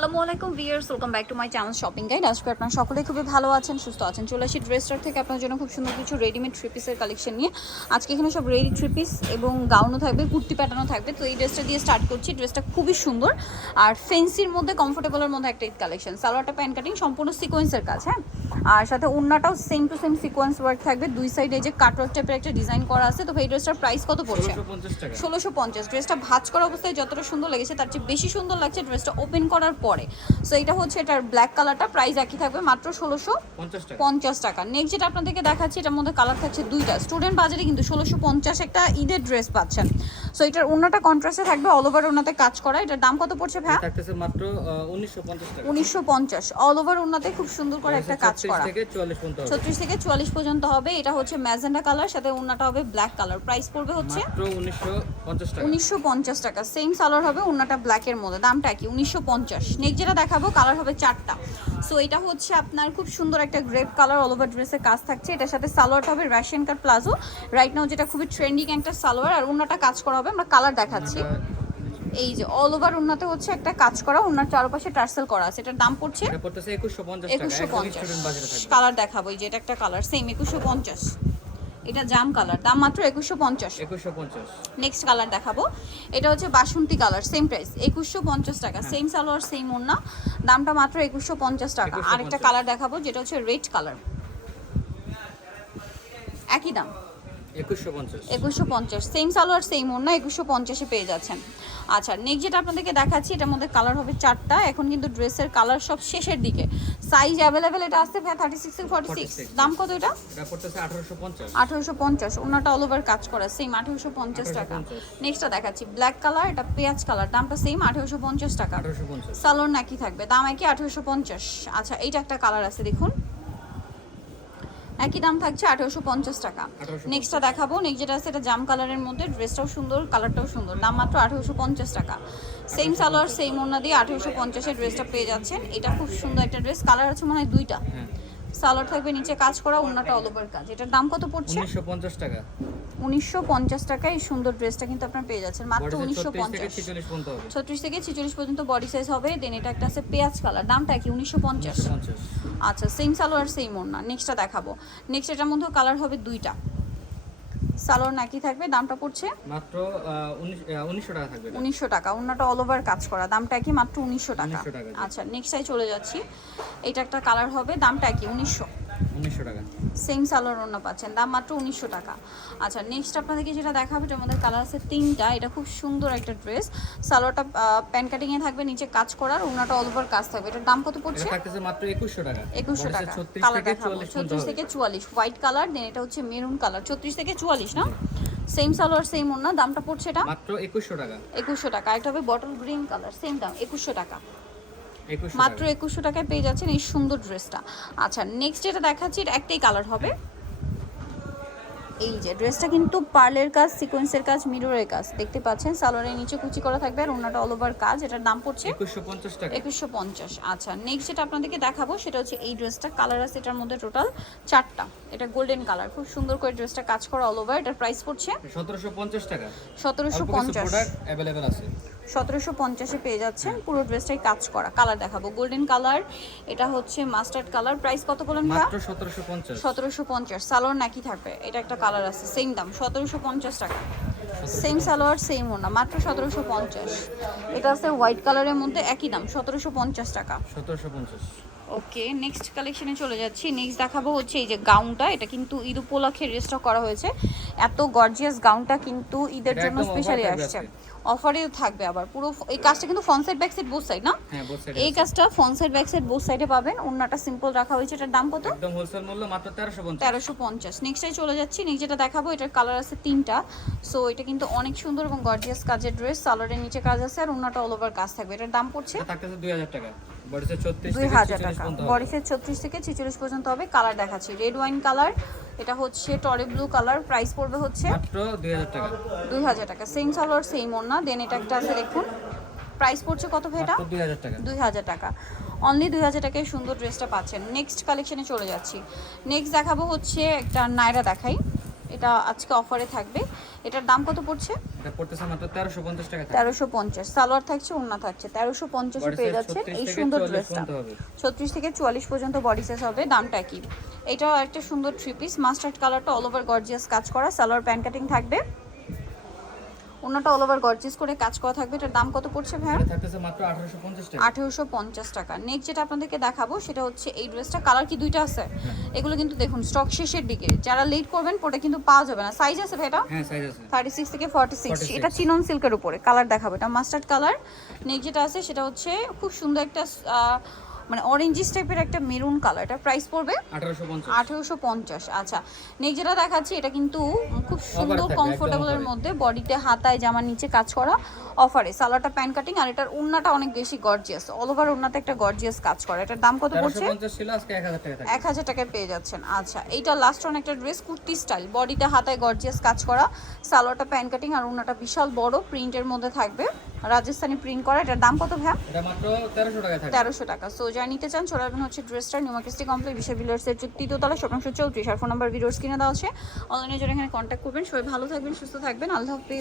আসসালামু আলাইকুম viewers, welcome back to my channel shopping guide. আজকে আপনারা সকলেই খুবই ভালো আছেন, সুস্থ আছেন। চলে আসি ড্রেস স্টোর থেকে আপনার জন্য খুব সুন্দর কিছু রেডিমেড থ্রি পিসের কালেকশন নিয়ে। আজকে এখানে সব রেডি থ্রি পিস এবং গাউনও থাকবে, কুর্তি প্যাটার্নও থাকবে। তো এই ড্রেসটা দিয়ে স্টার্ট করছি। ড্রেসটা খুবই সুন্দর আর ফেন্সির মধ্যে, কমফোর্টেবলের মধ্যে একটা ঈদ কালেকশন। সালোয়ারটা প্যান্ট কাটিং, সম্পূর্ণ সিকোয়েন্সের কাজ, হ্যাঁ। আর সাথে ওড়নাটাও same to same sequence work থাকবে। দুই সাইডে যে কাটওয়ার্ক টাইপের একটা ডিজাইন করা আছে। তো এই ড্রেসটার প্রাইস কত পড়ছে? 1650। ড্রেসটা ভাঁজ করা অবস্থায় যতটা সুন্দর লেগেছে তার চেয়ে বেশি সুন্দর লাগছে ড্রেসটা ওপেন করার পরে। সো এটা হচ্ছে এটার ব্ল্যাক কালারটা, প্রাইস একই থাকবে মাত্র 1650 টাকা। নেক্সট যেটা আপনাদেরকে দেখাচ্ছি, এটার মধ্যে কালার থাকছে দুইটা। স্টুডেন্ট বাজারে কিন্তু 1650 একটা ঈদের ড্রেস পাচ্ছেন। সো এটার ওড়নাটা কন্ট্রাস্টে থাকবে, অল ওভার ওড়নাতে কাজ করা। এটার দাম কত পড়ছে ভাই? থাকতেছে মাত্র 1950 টাকা। 1950 অল ওভার ওড়নাতে খুব সুন্দর করে একটা কাজ করা। 36 থেকে 44 পর্যন্ত হবে। এটা হচ্ছে ম্যাজেন্ডা কালার, সাথে ওড়নাটা হবে ব্ল্যাক কালার। প্রাইস পড়বে হচ্ছে মাত্র 1950 টাকা। 1950 টাকা। সেম সালোয়ার হবে, ওড়নাটা ব্ল্যাকের মধ্যে। দামটা কি? 1950। নেক্সট যেটা দেখাবো, কালার হবে চারটা। সো এটা হচ্ছে আপনার খুব সুন্দর একটা গ্রেপ কালার, অল ওভার ড্রেসের কাজ থাকছে। এটার সাথে সালোয়ারটা হবে রাশিয়ান কাট প্লাজো, রাইট নাও যেটা খুবই ট্রেন্ডিং একটা সালোয়ার। আর ওড়নাটা কাজ করা হবে, আমরা কালার দেখাচ্ছি। এই যে অল ওভার ওড়নাতে হচ্ছে একটা কাজ করা, ওড়নার চারপাশে টার্সেল করা আছে। এটার দাম পড়ছে এটা পড়তেছে 2150 টাকা। 2150। কালার দেখাবো, এই যে এটা একটা কালার সেম 2150। এটা জাম কালার, দাম মাত্র 2150। নেক্সট কালার দেখাবো, এটা হচ্ছে বাসন্তী কালার, সেম প্রাইস 2150 টাকা। সেম সালোয়ার সেম ওড়না, দামটা মাত্র 2150 টাকা। আরেকটা কালার দেখাবো যেটা হচ্ছে রেড কালার, একই দাম 2150। সেম সালোয়ার সেম ওড়না, 2150-এ পেয়ে যাচ্ছেন। আচ্ছা, নেক্সট যেটা আপনাদেরকে দেখাচ্ছি, এটার মধ্যে কালার হবে চারটা। এখন কিন্তু ড্রেসের কালার সব শেষের দিকে। সাইজ অ্যাভেলেবেল এটা আছে ভাই 36 থেকে 46। দাম কত এটা? এটা পড়তেছে 1850। 1850। ওনাটা অল ওভার কাজ করা, সেম 1850 টাকা। নেক্সটটা দেখাচ্ছি ব্ল্যাক কালার, এটা পেঁয়াজ কালার, দামটা সেম 1850 টাকা। সালোয়ার নাকি থাকবে, দাম একই 1850। আচ্ছা, এইটা একটা কালার আছে দেখুন, একই দাম থাকছে 1850 টাকা। নেক্সটটা দেখাবো, নেক্সট যেটা আছে এটা জাম কালারের মধ্যে, ড্রেসটাও সুন্দর, কালারটাও সুন্দর, দাম মাত্র 1850 টাকা। সেম সালোয়ার সেম ওড়না দিয়ে 1850-এর ড্রেসটা পেয়ে যাচ্ছেন। এটা খুব সুন্দর একটা ড্রেস, কালার আছে মনে হয় দুইটা। সালোয়ার থাকবে নিচে কাজ করা, ওড়নাটা অল ওভার কাজ। এটার দাম কত পড়ছে? 1950 টাকা। 1950 টাকায় এই সুন্দর ড্রেসটা কিন্তু আপনারা পেয়ে যাচ্ছেন মাত্র 1950। 36 থেকে 46 পর্যন্ত বডি সাইজ হবে। দেন এটা একটা আছে পেঁয়াজ কালার, দামটা কি? 1950। আচ্ছা, সেম সালোয়ার সেম ওড়না। নেক্সটটা দেখাবো, নেক্সট এটার মধ্যে কালার হবে দুইটা। সালোয়ার নাকি থাকবে, দামটা পড়ছে মাত্র 1900 টাকা থাকবে। 1900 টাকা। ওড়নাটা অল ওভার কাজ করা, দামটা কি? মাত্র 1900 টাকা। আচ্ছা, নেক্সটটাই চলে যাচ্ছি। এটা একটা কালার হবে, দামটা কি? 1900 টাকা। সেম সালোয়ার ওড়না পাচ্ছেন, দাম মাত্র 1900 টাকা। আচ্ছা, নেক্সট আপনাদেরকে যেটা দেখাবে, এটার মধ্যে কালার আছে তিনটা। এটা খুব সুন্দর একটা ড্রেস, সালোয়ারটা প্যান্ট কাটিং এ থাকবে, নিচে কাজ করার, ওড়নাটা অল ওভার কাজ থাকবে। এটার দাম কত পড়ছে? এটা থাকতেছে মাত্র 2100 টাকা। 2100 টাকা। কালার দেখাবো 36 থেকে 44, হোয়াইট কালার। দেন এটা হচ্ছে মেরুন কালার, 36 থেকে 44 না? সেম সালোয়ার সেম ওড়না, দামটা পড়ছে এটা মাত্র 2100 টাকা। 2100 টাকা। এটা হবে বটল গ্রিন কালার, সেম দাম 2100 টাকা। মাত্র 2100 টাকায় পেয়ে যাচ্ছেন এই সুন্দর ড্রেসটা। আচ্ছা, নেক্সট যেটা দেখাচ্ছি, এটা একটাই কালার হবে। এই যে ড্রেসটা কিন্তু পার্লের কাজ, সিকোয়েন্সের কাজ, মিররের কাজ দেখতে পাচ্ছেন। সালোয়ারের নিচে কুচি করা থাকবে আর ওড়নাটা অল ওভার কাজ। এটার দাম পড়ছে 2150 টাকা। 2150। আচ্ছা, নেক্সট যেটা আপনাদেরকে দেখাবো সেটা হচ্ছে এই ড্রেসটা। কালার আছে এটার মধ্যে টোটাল চারটা। এটা গোল্ডেন কালার, খুব সুন্দর করে ড্রেসটা কাজ করা অল ওভার। এটার প্রাইস পড়ছে 1750 টাকা। 1750 প্রোডাক্ট अवेलेबल আছে। 1750-এ পেয়ে যাচ্ছেন। পুরো ড্রেসটাই কাজ করা। কালার দেখাবো গোল্ডেন কালার, এটা হচ্ছে মাস্টার্ড কালার। প্রাইস কত বলেন ভাই? মাত্র 1750। 1750। সালোয়ার নাকি থাকবে, এটা একটা কালার আছে, সেম দাম 1750 টাকা। সেম সালোয়ার সেম ওড়না, মাত্র 1750। এটা আছে হোয়াইট কালারের মধ্যে, একই দাম 1750 টাকা। 1750। ওকে, নেক্সট কালেকশনে চলে যাচ্ছি। নেক্সট দেখাবো হচ্ছে এই যে গাউনটা। এটা কিন্তু ঈদ উপলক্ষে রিস্টক করা হয়েছে। এত গর্জিয়াস গাউনটা কিন্তু ঈদের জন্য স্পেশালি আসছে, অফারেও থাকবে। আবার পুরো এই কাজটা কিন্তু front side back side both side না? হ্যাঁ, বোথ সাইড। এই কাজটা front side back side both সাইডে পাবেন। ওড়নাটা সিম্পল রাখা হয়েছে। এটার দাম কত? একদম হোলসেল মূল্য মাত্র 1350। 1350। নেক্সটে চলে যাচ্ছি। নেক্সট যেটা দেখাবো, এটার কালার আছে তিনটা। সো এটা কিন্তু অনেক সুন্দর এবং গর্জিয়াস কাজের ড্রেস। সালোয়ারের নিচে কাজ আছে আর ওড়নাটা অল ওভার কাজ থাকবে। এটার দাম পড়ছে এটা থাকতেছে 2000 টাকা। বডি সাইজ 36 থেকে 2000 46 টাকা। পর্যন্ত। বডি সাইজ 36 থেকে 46 পর্যন্ত হবে। কালার দেখাচ্ছি রেড ওয়াইন কালার, এটা হচ্ছে টরে ব্লু কালার। প্রাইস পড়বে হচ্ছে মাত্র 2000 টাকা। 2000 টাকা। সেম সালোয়ার সেম ওড়না। দেন এটা একটা আছে দেখুন, প্রাইস পড়ছে কত ভাই এটা? মাত্র 2000 টাকা। 2000 টাকা। অনলি 2000 টাকায় সুন্দর ড্রেসটা পাচ্ছেন। নেক্সট কালেকশনে চলে যাচ্ছি। নেক্সট দেখাবো হচ্ছে একটা নায়রা দেখাই। এটা আজকে অফারে থাকবে। এটার দাম কত পড়ছে? এটা পড়তেছে মাত্র 1350 টাকা থাকে। 1350। সালোয়ার থাকছে, ওড়না থাকছে। 1350 এ পেয়ে যাচ্ছেন এই সুন্দর ড্রেসটা। 36 থেকে 44 পর্যন্ত বডি সাইজ হবে। দামটা কি? এটাও একটা সুন্দর থ্রি পিস, মাস্টার্ড কালারটা অল ওভার গর্জিয়াস কাজ করা, সালোয়ার প্যান্ট কাটিং থাকবে, ওনাটা অল ওভার গর্জিয়াস করে কাজ করা থাকবে। এটার দাম কত পড়ছে ভাই? এটা থাকতেছে মাত্র 1850 টাকা। 1850 টাকা। নেক্সট যেটা আপনাদেরকে দেখাবো সেটা হচ্ছে এই ড্রেসটা। কালার কি দুইটা আছে? এগুলো কিন্তু দেখুন স্টক শেষের দিকে, যারা লেট করবেন পরে কিন্তু পাওয়া যাবে না। সাইজ আছে ভাই এটা? হ্যাঁ সাইজ আছে 36 থেকে 46। এটা চিনন সিল্কের উপরে। কালার দেখাবো, এটা মাস্টার্ড কালার। নেক্সট যেটা আছে সেটা হচ্ছে খুব সুন্দর একটা মানে অরেঞ্জিস টাইপের একটা মেরুন কালার। এটা প্রাইস পড়বে 1850। আচ্ছা, নেক্সট যেটা দেখাচ্ছি এটা কিন্তু খুব সুন্দর কমফোর্টেবলের মধ্যে, বডিতে হাতায় জামার নিচে কাজ করা, অফারে। সালোয়ারটা প্যান্ট কাটিং আর এটার ওড়নাটা অনেক বেশি গর্জিয়াস, অল ওভার ওড়নাতে একটা গর্জিয়াস কাজ করা। এটার দাম কত পড়ছে? 1350 ছিল, আজকে 1000 টাকা থাকে। 1000 টাকায় পেয়ে যাচ্ছেন। আচ্ছা, এইটা লাস্ট অন একটা ড্রেস, কুর্তি স্টাইল, বডিতে হাতায় গর্জিয়াস কাজ করা, সালোয়ারটা প্যান্ট কাটিং আর ওড়নাটা বিশাল বড় প্রিন্টের মধ্যে থাকবে, রাজস্থানি প্রিন্ট করা। এটার দাম কত ভাই? এটা মাত্র 1300 টাকা থাকে। 1300 টাকা। সো যা নিতে চান চলে আসবেন হচ্ছে ড্রেসটা নিউ মার্কেট সিটি কমপ্লেক্স, বিশাল বিল্ডার্সের 3য় তলা, শপ নম্বর 34। আর ফোন নাম্বার ভিডিওস কিনে দেওয়া আছে, অনলাইনে যারা এখানে কন্ট্যাক্ট করবেন। সবাই ভালো থাকবেন, সুস্থ থাকবেন, আল্লাহ হাফেজ।